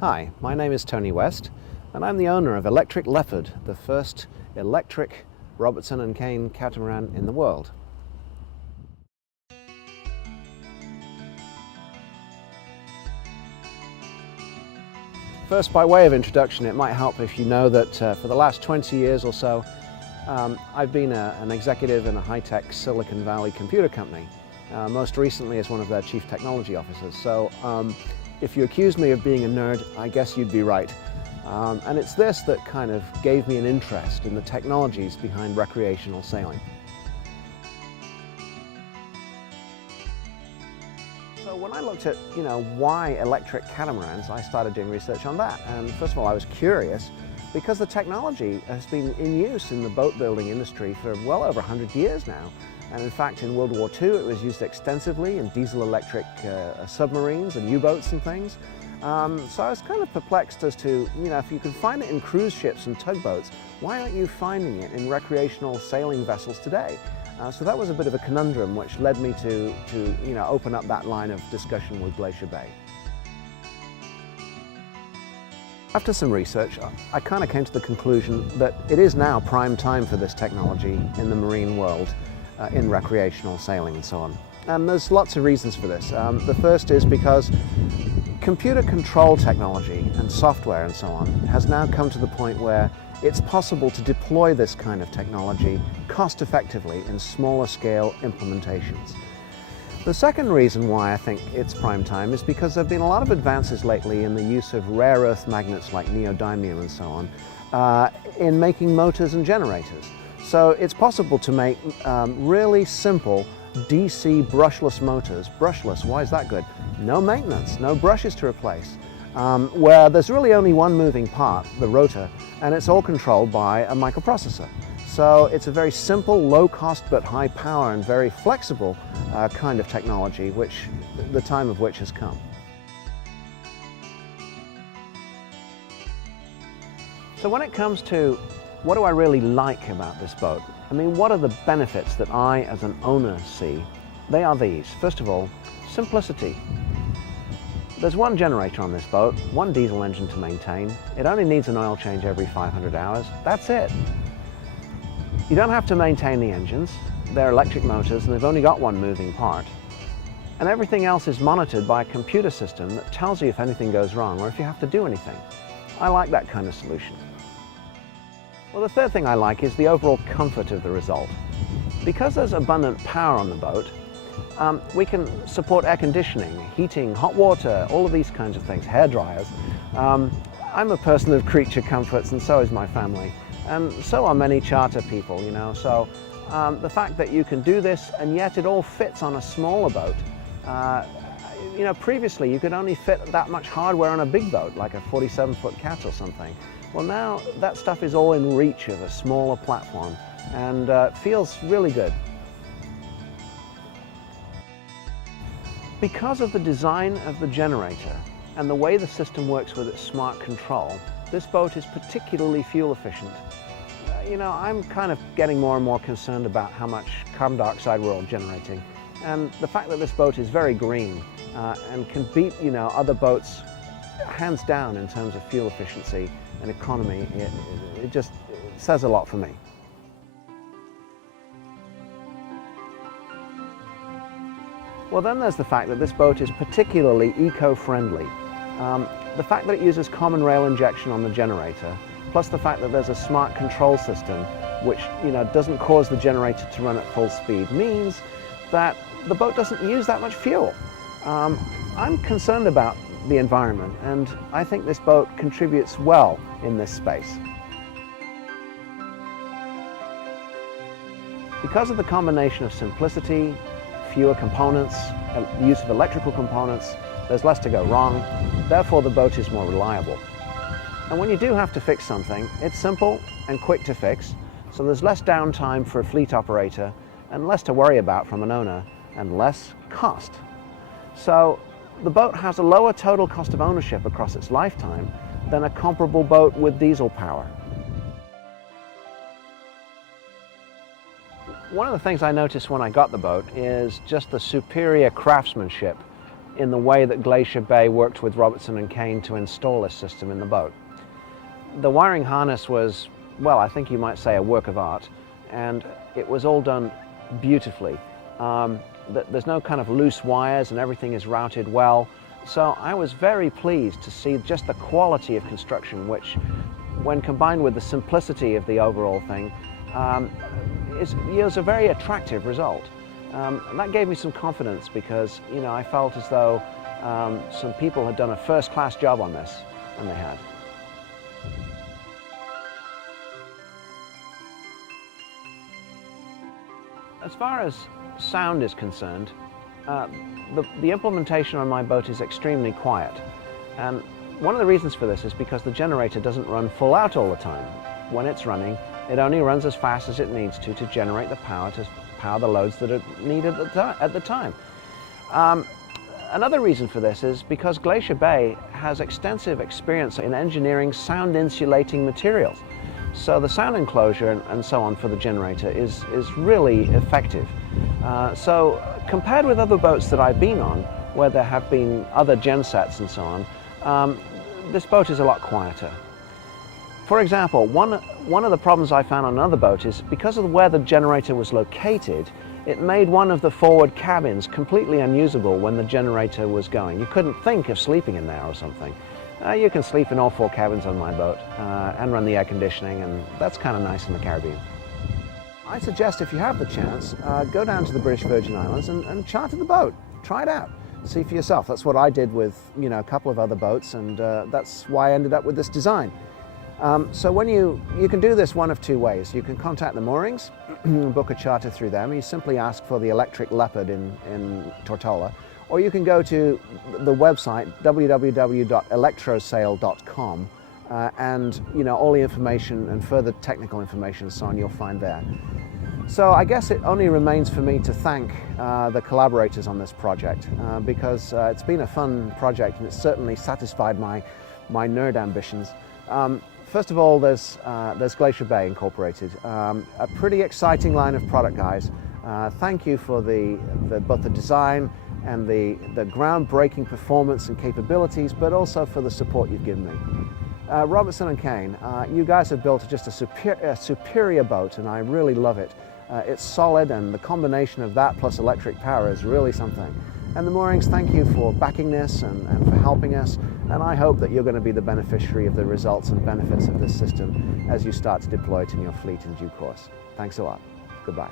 Hi, my name is Tony West, and I'm the owner of Electric Leopard, the first electric Robertson and Kane catamaran in the world. First, by way of introduction, it might help if you know that for the last 20 years or so, I've been an executive in a high-tech Silicon Valley computer company, most recently as one of their chief technology officers. So if you accuse me of being a nerd, I guess you'd be right. And it's this that kind of gave me an interest in the technologies behind recreational sailing. So when I looked at, why electric catamarans, I started doing research on that. And first of all, I was curious because the technology has been in use in the boat building industry for well over 100 years now. And in fact, in World War II, it was used extensively in diesel-electric submarines and U-boats and things. So I was kind of perplexed as to, if you could find it in cruise ships and tugboats, why aren't you finding it in recreational sailing vessels today? So that was a bit of a conundrum, which led me to open up that line of discussion with Glacier Bay. After some research, I kind of came to the conclusion that it is now prime time for this technology in the marine world, in recreational sailing and so on. And there's lots of reasons for this. The first is because computer control technology and software and so on has now come to the point where it's possible to deploy this kind of technology cost effectively in smaller scale implementations. The second reason why I think it's prime time is because there have been a lot of advances lately in the use of rare earth magnets like neodymium and so on in making motors and generators. So it's possible to make really simple DC brushless motors. Brushless, why is that good? No maintenance, no brushes to replace, where there's really only one moving part, the rotor, and it's all controlled by a microprocessor. So it's a very simple, low cost but high power and very flexible kind of technology, the time of which has come. So when it comes to what do I really like about this boat? I mean, what are the benefits that I, as an owner, see? They are these. First of all, simplicity. There's one generator on this boat, one diesel engine to maintain. It only needs an oil change every 500 hours. That's it. You don't have to maintain the engines. They're electric motors and they've only got one moving part. And everything else is monitored by a computer system that tells you if anything goes wrong or if you have to do anything. I like that kind of solution. Well, the third thing I like is the overall comfort of the result. Because there's abundant power on the boat, we can support air conditioning, heating, hot water, all of these kinds of things, hair dryers. I'm a person of creature comforts and so is my family. And so are many charter people, So the fact that you can do this and yet it all fits on a smaller boat. Previously you could only fit that much hardware on a big boat, like a 47-foot cat or something. Well, now that stuff is all in reach of a smaller platform and feels really good. Because of the design of the generator and the way the system works with its smart control, this boat is particularly fuel efficient. I'm kind of getting more and more concerned about how much carbon dioxide we're all generating. And the fact that this boat is very green and can beat, other boats hands down in terms of fuel efficiency and economy, it just says a lot for me. Well, then there's the fact that this boat is particularly eco-friendly. The fact that it uses common rail injection on the generator, plus the fact that there's a smart control system which doesn't cause the generator to run at full speed, means that the boat doesn't use that much fuel. I'm concerned about the environment, and I think this boat contributes well in this space. Because of the combination of simplicity, fewer components, the use of electrical components, there's less to go wrong, therefore the boat is more reliable. And when you do have to fix something, it's simple and quick to fix, so there's less downtime for a fleet operator and less to worry about from an owner and less cost. So the boat has a lower total cost of ownership across its lifetime than a comparable boat with diesel power. One of the things I noticed when I got the boat is just the superior craftsmanship in the way that Glacier Bay worked with Robertson and Kane to install this system in the boat. The wiring harness was, well, I think you might say a work of art, and it was all done beautifully. There's no kind of loose wires and everything is routed well. So I was very pleased to see just the quality of construction, which, when combined with the simplicity of the overall thing, yields a very attractive result. And that gave me some confidence because, you know, I felt as though some people had done a first-class job on this, and they had. As far as sound is concerned, the implementation on my boat is extremely quiet. And one of the reasons for this is because the generator doesn't run full out all the time. When it's running, it only runs as fast as it needs to generate the power to power the loads that are needed at the time. Another reason for this is because Glacier Bay has extensive experience in engineering sound insulating materials. So the sound enclosure and so on for the generator is really effective. So compared with other boats that I've been on, where there have been other gensets and so on, this boat is a lot quieter. For example, one of the problems I found on another boat is because of where the generator was located, it made one of the forward cabins completely unusable when the generator was going. You couldn't think of sleeping in there or something. You can sleep in all 4 cabins on my boat and run the air conditioning, and that's kind of nice in the Caribbean. I suggest if you have the chance, go down to the British Virgin Islands and charter the boat. Try it out. See for yourself. That's what I did with, you know, a couple of other boats, and that's why I ended up with this design. So when you can do this one of 2 ways. You can contact the moorings, book a charter through them. You simply ask for the Electric Leopard in Tortola, or you can go to the website www.electrosail.com and, you know, all the information and further technical information and so on you'll find there. So I guess it only remains for me to thank the collaborators on this project because it's been a fun project and it's certainly satisfied my nerd ambitions. First of all, there's Glacier Bay Incorporated, a pretty exciting line of product, guys. Thank you for both the design and the groundbreaking performance and capabilities, but also for the support you've given me. Robertson and Kane, you guys have built just a superior boat, and I really love it. It's solid, and the combination of that plus electric power is really something. And the moorings, thank you for backing this and for helping us, and I hope that you're going to be the beneficiary of the results and benefits of this system as you start to deploy it in your fleet in due course. Thanks a lot. Goodbye.